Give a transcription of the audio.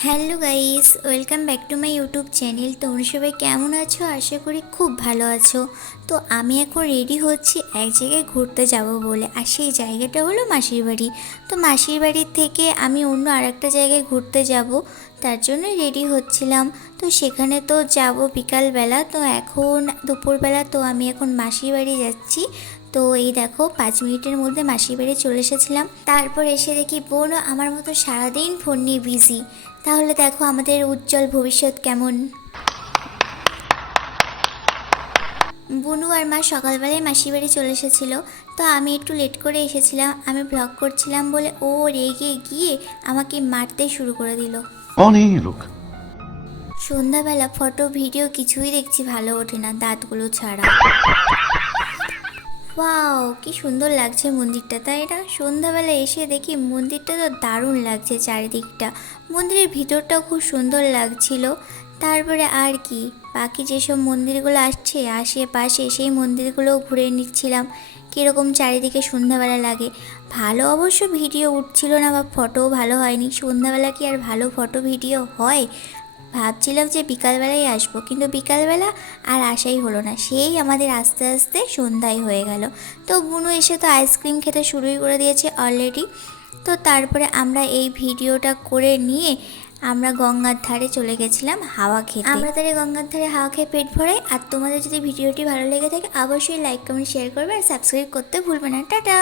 Hello guys, welcome back to my YouTube channel. তোমরা সবাই কেমন আছো? আশা করি খুব ভালো আছো। তো আমি এখন রেডি হচ্ছি এক জায়গায় ঘুরতে যাব বলে, আর সেই জায়গাটা হলো মাসির বাড়ি। তো মাসির বাড়ির থেকে আমি অন্য আরেকটা জায়গায় ঘুরতে যাব, তার জন্য রেডি হচ্ছিলাম। তো সেখানে তো যাব বিকালবেলা, তো এখন দুপুরবেলা। তো আমি এখন মাসির বাড়ি যাচ্ছি। তো এই দেখো 5 মিনিটের মধ্যে মাসির বাড়ি চলে এসেছিলাম। তারপর এসে দেখি বোনও আমার মতো সারাদিন ফোন নিয়ে বিজি। তাহলে দেখো আমাদের উজ্জ্বল ভবিষ্যৎ কেমন। বুনু আর মা সকালবেলায় মাসির বাড়ি চলে এসেছিলো। তো আমি একটু লেট করে এসেছিলাম, আমি ব্লগ করছিলাম বলে ও রেগে গিয়ে আমাকে মারতে শুরু করে দিল। সন্ধ্যাবেলা ফটো ভিডিও কিছুই দেখছি ভালো ওঠে না, দাঁতগুলো ছাড়া। ওয়াও, কি সুন্দর লাগছে মন্দিরটা, তাই না? সন্ধ্যাবেলা এসে দেখি মন্দিরটা তো দারুণ লাগছে, চারিদিকটা। মন্দিরের ভিতরটাও খুব সুন্দর লাগছিল। তারপরে আর কি, বাকি যেসব মন্দিরগুলো আসছে আশেপাশে, সেই মন্দিরগুলোও ঘুরে নিচ্ছিলাম কীরকম চারিদিকে সন্ধ্যাবেলা লাগে। ভালো অবশ্য ভিডিও উঠছিল না বা ফটোও ভালো হয়নি। সন্ধ্যাবেলা কি আর ভালো ফটো ভিডিও হয়? ভাবছিলাম যে বিকালবেলায় আসবো, কিন্তু বিকালবেলা আর আসাই হলো না। সেই আমাদের আস্তে আস্তে সন্ধ্যায় হয়ে গেল। তো বুনু এসে তো আইসক্রিম খেতে শুরুই করে দিয়েছে অলরেডি। তো তারপরে আমরা এই ভিডিওটা করে নিয়ে আমরা গঙ্গার ধারে চলে গেছিলাম হাওয়া খেতে। আমরা তাহলে গঙ্গার ধারে হাওয়া খেয়ে পেট ভরাই। আর তোমাদের যদি ভিডিওটি ভালো লেগে থাকে অবশ্যই লাইক কমেন্ট শেয়ার করবে আর সাবস্ক্রাইব করতে ভুলবে না। টাটা।